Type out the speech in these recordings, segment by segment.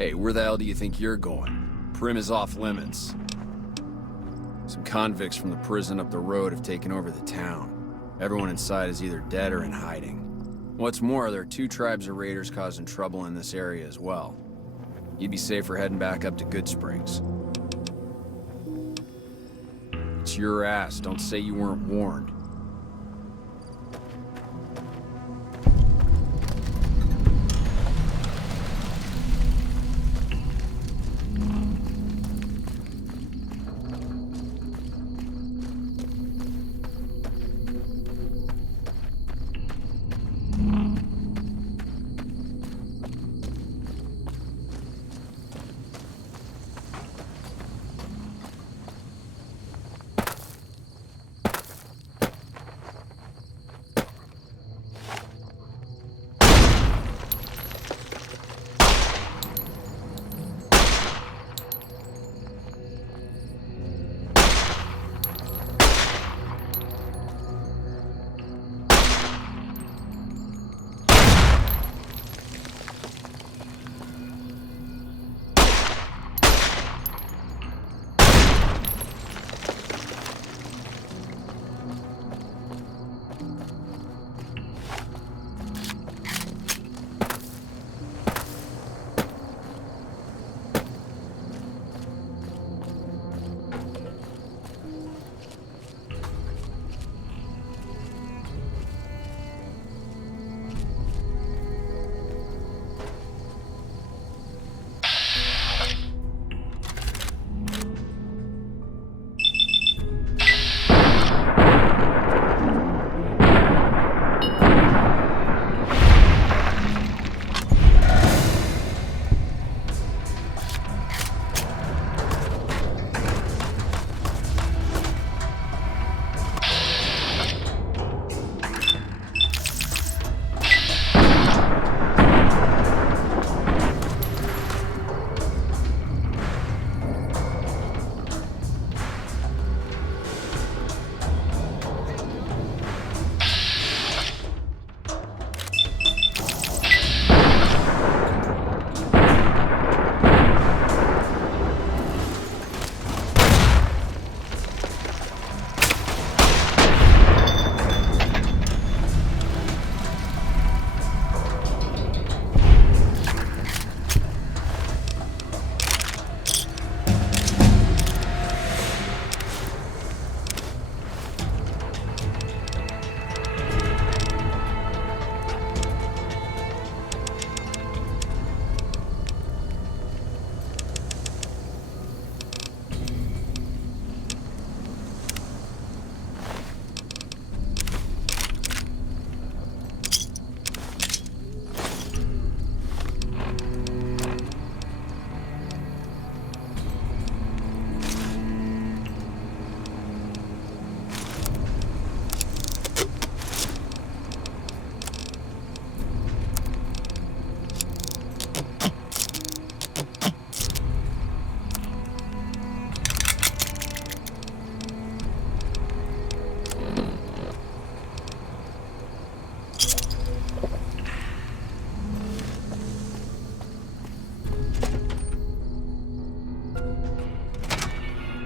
Hey, where the hell do you think you're going? Primm is off limits. Some convicts from the prison up the road have taken over the town. Everyone inside is either dead or in hiding. What's more, there are 2 tribes of raiders causing trouble in this area as well. You'd be safer heading back up to Goodsprings. It's your ass. Don't say you weren't warned.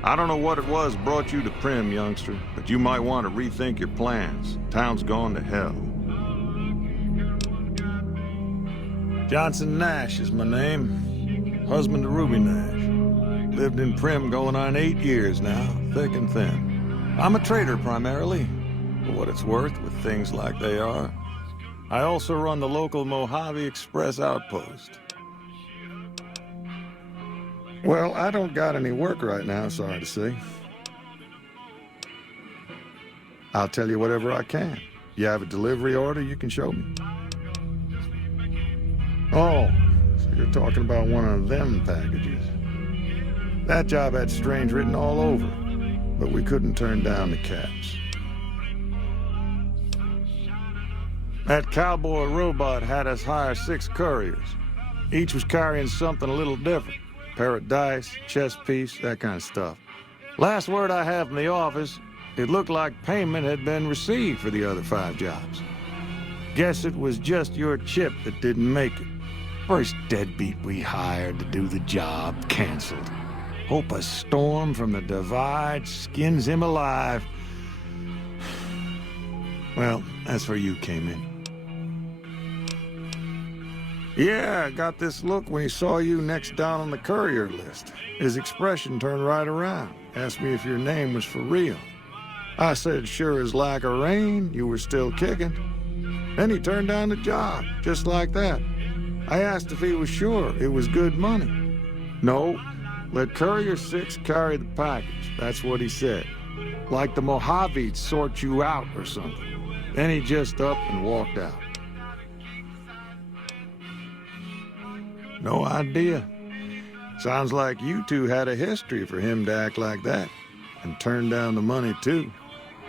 I don't know what it was brought you to Primm, youngster, but you might want to rethink your plans. Town's gone to hell. Johnson Nash is my name. Husband to Ruby Nash. Lived in Primm going on 8 years now, thick and thin. I'm a trader primarily, for what it's worth with things like they are. I also run the local Mojave Express outpost. Well, I don't got any work right now, sorry to say. I'll tell you whatever I can. You have a delivery order you can show me? Oh, so you're talking about one of them packages. That job had strange written all over, but we couldn't turn down the caps. That cowboy robot had us hire 6 couriers. Each was carrying something a little different. Pair of dice, chess piece, that kind of stuff. Last word I have from the office, it looked like payment had been received for the other 5 jobs. Guess it was just your chip that didn't make it. First deadbeat we hired to do the job canceled. Hope a storm from the Divide skins him alive. Well, that's where you came in. Yeah, I got this look when he saw you next down on the courier list. His expression turned right around. Asked me if your name was for real. I said, sure as like a rain, you were still kicking. Then he turned down the job, just like that. I asked if he was sure it was good money. No, let Courier 6 carry the package. That's what he said. Like the Mojaves sort you out or something. Then he just up and walked out. No idea. Sounds like you two had a history for him to act like that. And turn down the money, too.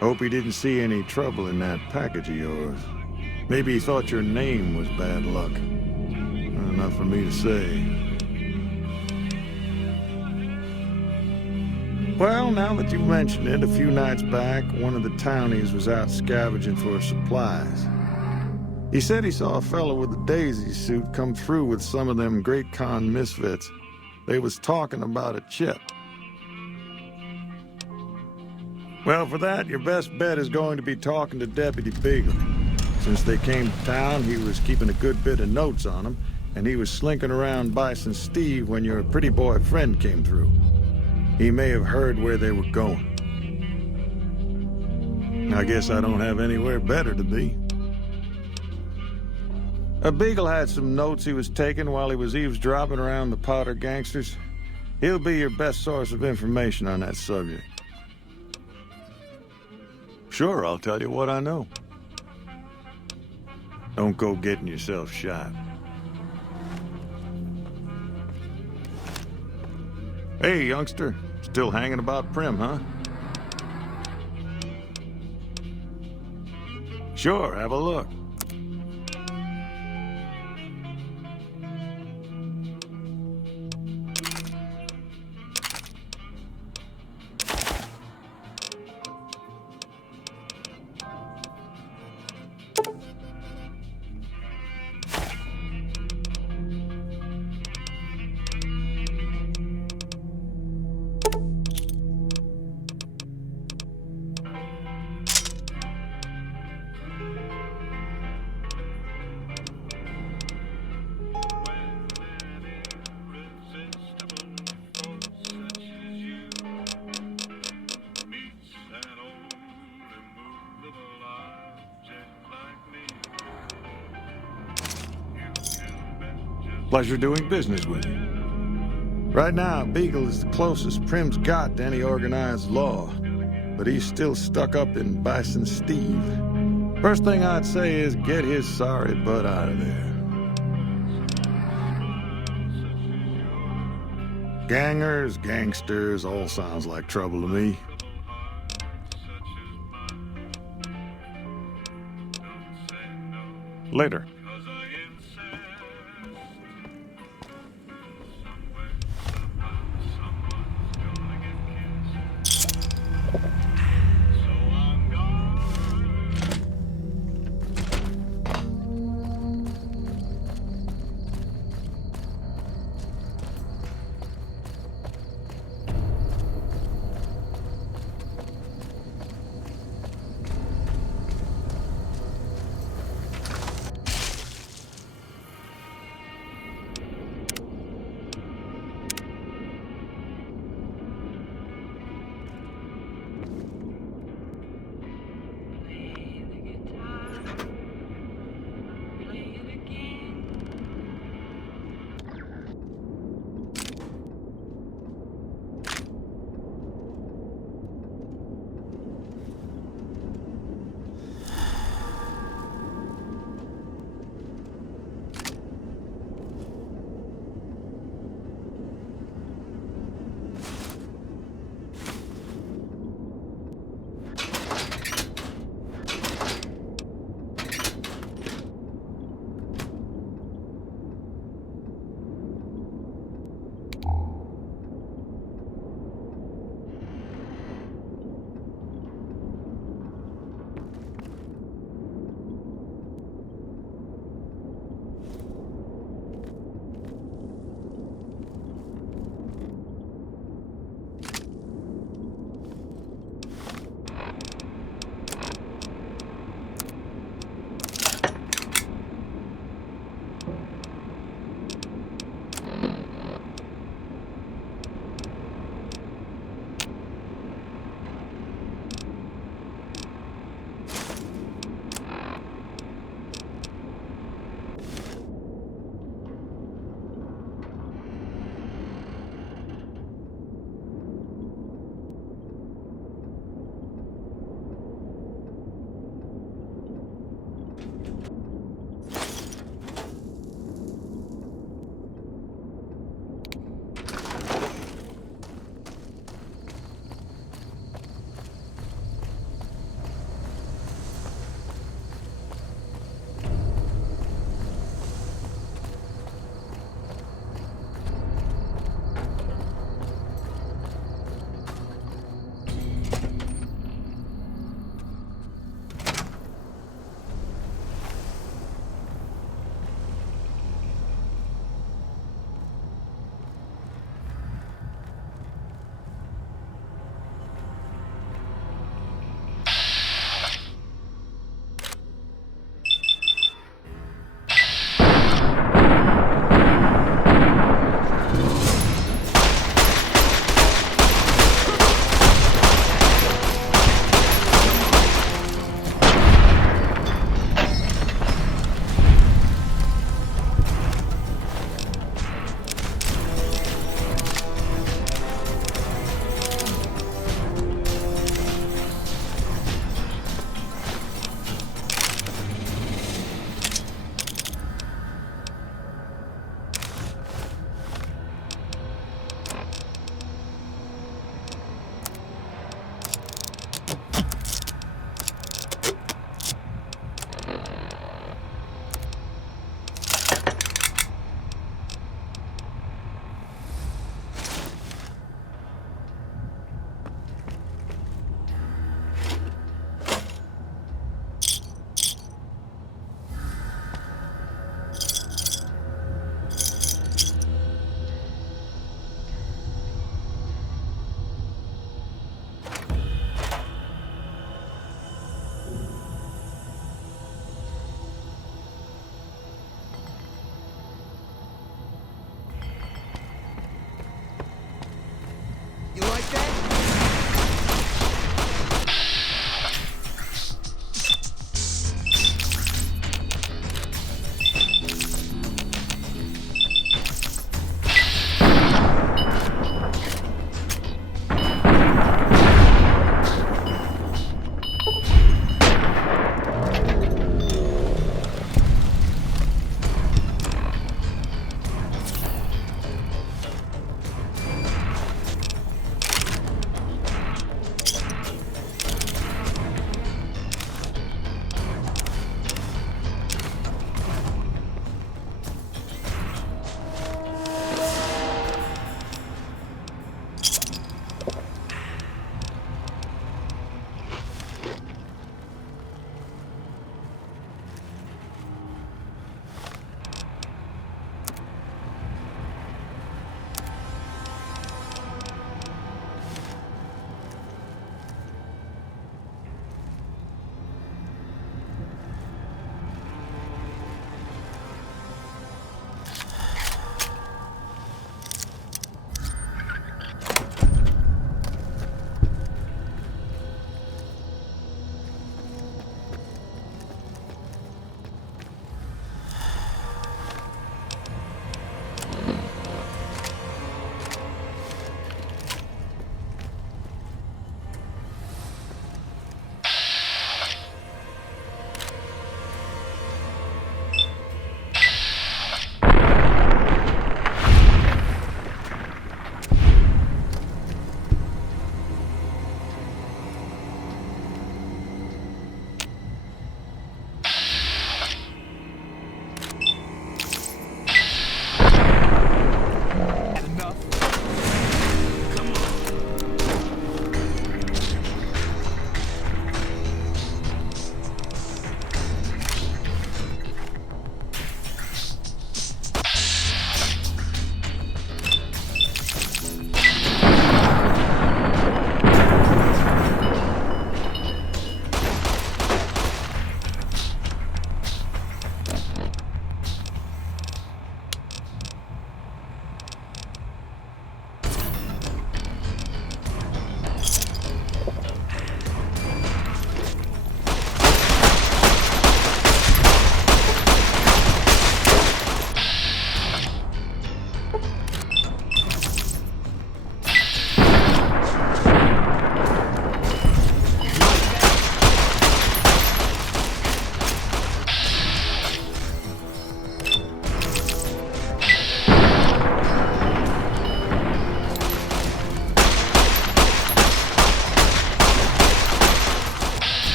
Hope he didn't see any trouble in that package of yours. Maybe he thought your name was bad luck. Enough for me to say. Well, now that you've mentioned it, a few nights back, one of the townies was out scavenging for supplies. He said he saw a fellow with a daisy suit come through with some of them Great Khan misfits. They was talking about a chip. Well, for that, your best bet is going to be talking to Deputy Beagle. Since they came to town, he was keeping a good bit of notes on them, and he was slinking around Bison Steve when your pretty boy friend came through. He may have heard where they were going. I guess I don't have anywhere better to be. Beagle had some notes he was taking while he was eavesdropping around the Potter gangsters. He'll be your best source of information on that subject. Sure, I'll tell you what I know. Don't go getting yourself shot. Hey, youngster. Still hanging about Primm, huh? Sure, have a look. Pleasure doing business with you. Right now, Beagle is the closest Primm's got to any organized law, but he's still stuck up in Bison Steve. First thing I'd say is get his sorry butt out of there. Gangers, gangsters, all sounds like trouble to me. Later.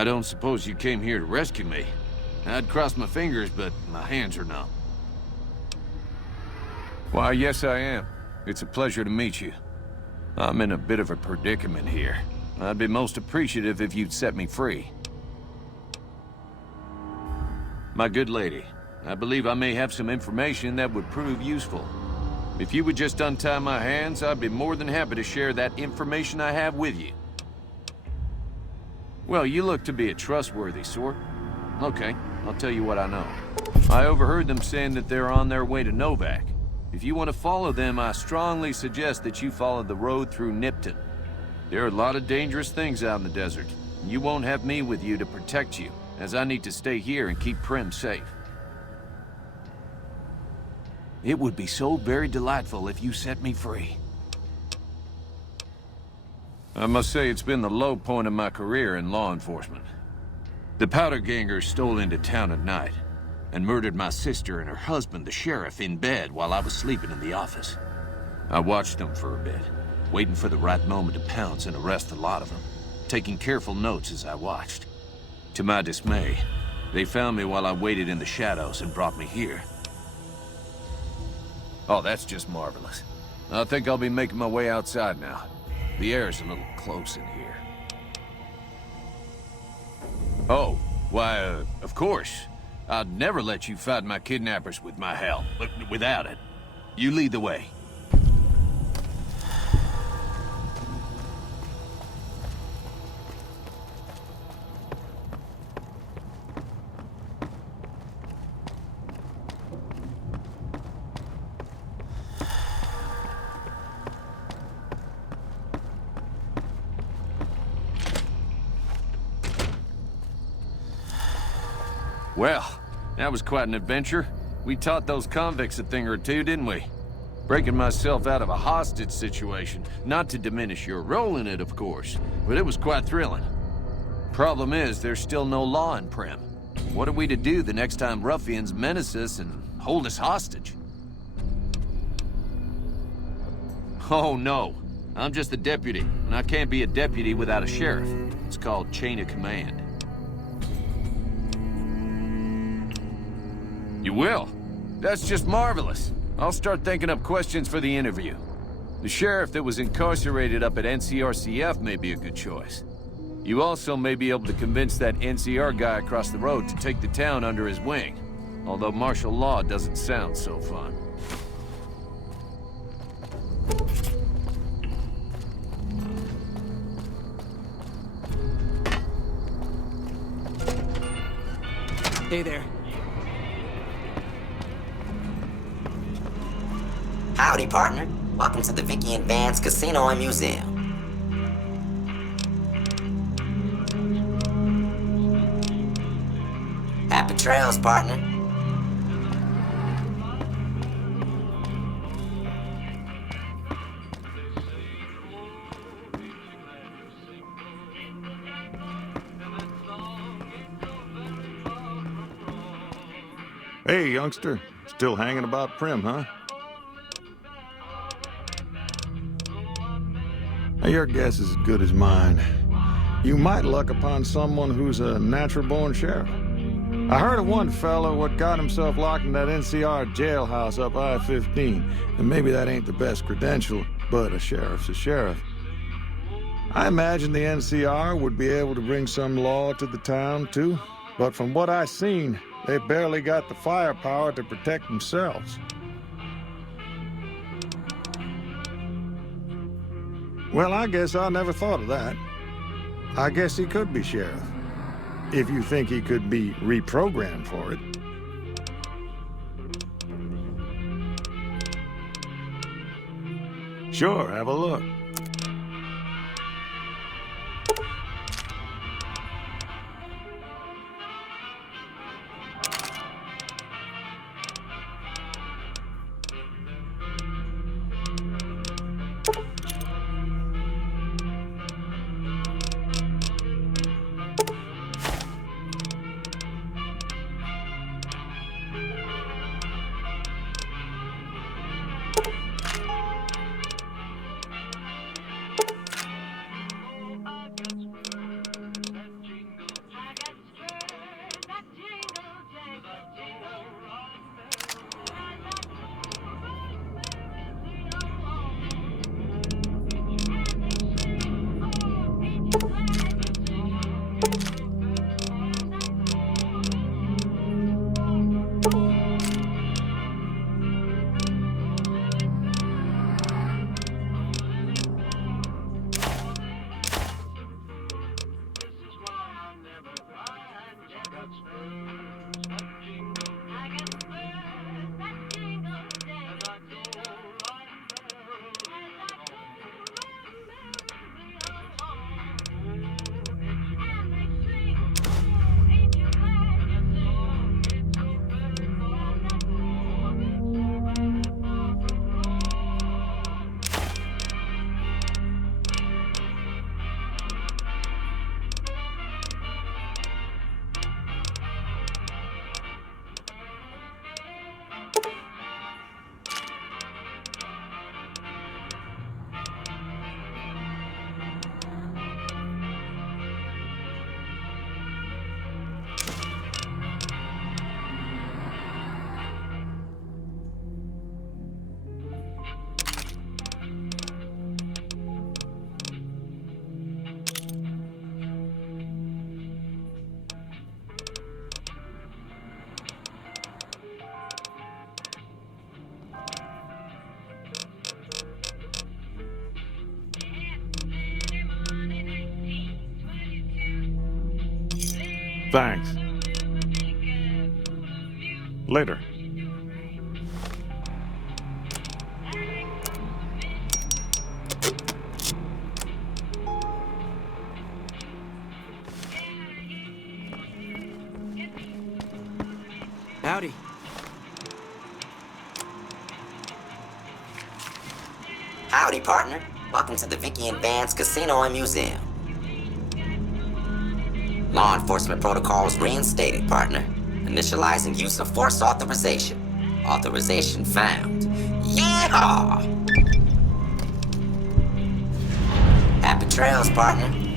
I don't suppose you came here to rescue me. I'd cross my fingers, but my hands are numb. Why, yes I am. It's a pleasure to meet you. I'm in a bit of a predicament here. I'd be most appreciative if you'd set me free. My good lady, I believe I may have some information that would prove useful. If you would just untie my hands, I'd be more than happy to share that information I have with you. Well, you look to be a trustworthy sort. Okay, I'll tell you what I know. I overheard them saying that they're on their way to Novak. If you want to follow them, I strongly suggest that you follow the road through Nipton. There are a lot of dangerous things out in the desert. You won't have me with you to protect you, as I need to stay here and keep Primm safe. It would be so very delightful if you set me free. I must say it's been the low point of my career in law enforcement. The Powder Gangers stole into town at night and murdered my sister and her husband, the sheriff, in bed while I was sleeping in the office. I watched them for a bit, waiting for the right moment to pounce and arrest the lot of them, taking careful notes as I watched. To my dismay, they found me while I waited in the shadows and brought me here. Oh, that's just marvelous. I think I'll be making my way outside now. The air's a little close in here. Oh, why, of course. I'd never let you fight my kidnappers with my help, but without it. You lead the way. Well, that was quite an adventure. We taught those convicts a thing or two, didn't we? Breaking myself out of a hostage situation. Not to diminish your role in it, of course, but it was quite thrilling. Problem is, there's still no law in Primm. What are we to do the next time ruffians menace us and hold us hostage? Oh, no. I'm just a deputy, and I can't be a deputy without a sheriff. It's called chain of command. You will? That's just marvelous. I'll start thinking up questions for the interview. The sheriff that was incarcerated up at NCRCF may be a good choice. You also may be able to convince that NCR guy across the road to take the town under his wing. Although martial law doesn't sound so fun. Hey there. Howdy, partner. Welcome to the Vicky and Vance Casino and Museum. Happy trails, partner. Hey, youngster. Still hanging about Primm, huh? Now, your guess is as good as mine. You might luck upon someone who's a natural-born sheriff. I heard of one fellow what got himself locked in that NCR jailhouse up I-15, and maybe that ain't the best credential, but a sheriff's a sheriff. I imagine the NCR would be able to bring some law to the town, too, but from what I seen, they barely got the firepower to protect themselves. Well, I guess I never thought of that. I guess he could be sheriff. If you think he could be reprogrammed for it. Sure, have a look. Thanks. Later. Howdy. Howdy, partner. Welcome to the Vicky and Vance Casino and Museum. Law enforcement protocols reinstated, partner. Initializing use of force authorization. Authorization found. Yeehaw! Happy trails, partner.